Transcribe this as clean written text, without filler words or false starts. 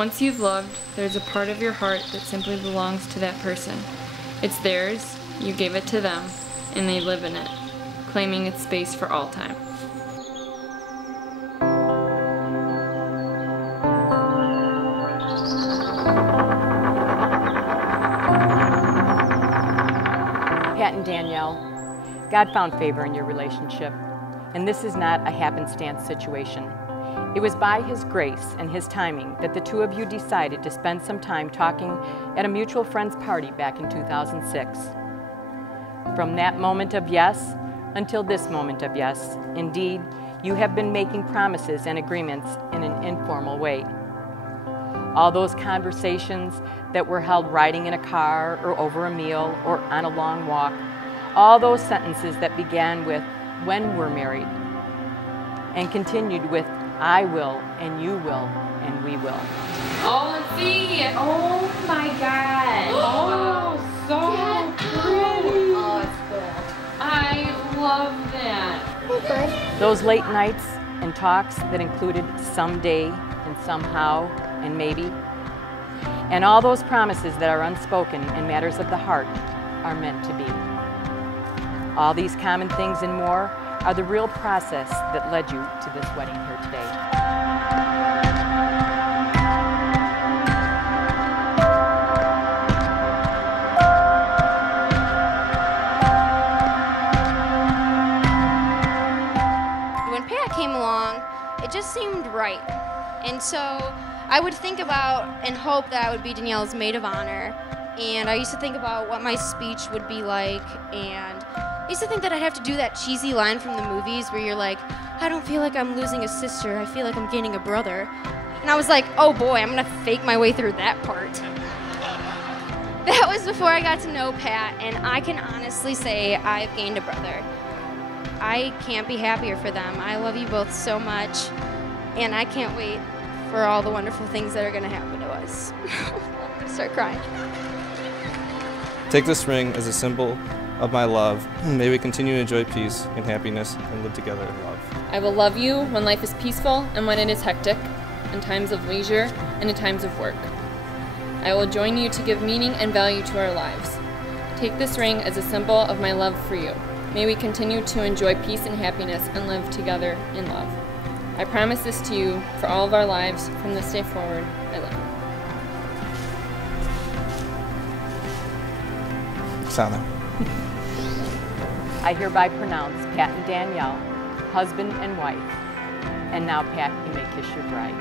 Once you've loved, there's a part of your heart that simply belongs to that person. It's theirs, you gave it to them, and they live in it, claiming its space for all time. Pat and Danielle, God found favor in your relationship, and this is not a happenstance situation. It was by His grace and His timing that the two of you decided to spend some time talking at a mutual friend's party back in 2006. From that moment of yes until this moment of yes, indeed, you have been making promises and agreements in an informal way. All those conversations that were held riding in a car or over a meal or on a long walk, all those sentences that began with, "When we're married," and continued with, "I will, and you will, and we will." Oh, let's see! Oh my God! Oh, so pretty! Oh, it's cool. I love that. Those late nights and talks that included someday and somehow and maybe, and all those promises that are unspoken in matters of the heart are meant to be. All these common things and more are the real process that led you to this wedding here today. When Pat came along, it just seemed right. And so I would think about and hope that I would be Danielle's maid of honor. And I used to think about what my speech would be like, and I used to think that I'd have to do that cheesy line from the movies where you're like, "I don't feel like I'm losing a sister, I feel like I'm gaining a brother." And I was like, oh boy, I'm gonna fake my way through that part. That was before I got to know Pat, and I can honestly say I've gained a brother. I can't be happier for them. I love you both so much, and I can't wait for all the wonderful things that are gonna happen to us. I'm gonna start crying. Take this ring as a symbol of my love. May we continue to enjoy peace and happiness and live together in love. I will love you when life is peaceful and when it is hectic, in times of leisure and in times of work. I will join you to give meaning and value to our lives. Take this ring as a symbol of my love for you. May we continue to enjoy peace and happiness and live together in love. I promise this to you for all of our lives from this day forward. I love you. Sana. I hereby pronounce Pat and Danielle husband and wife. And now, Pat, you may kiss your bride.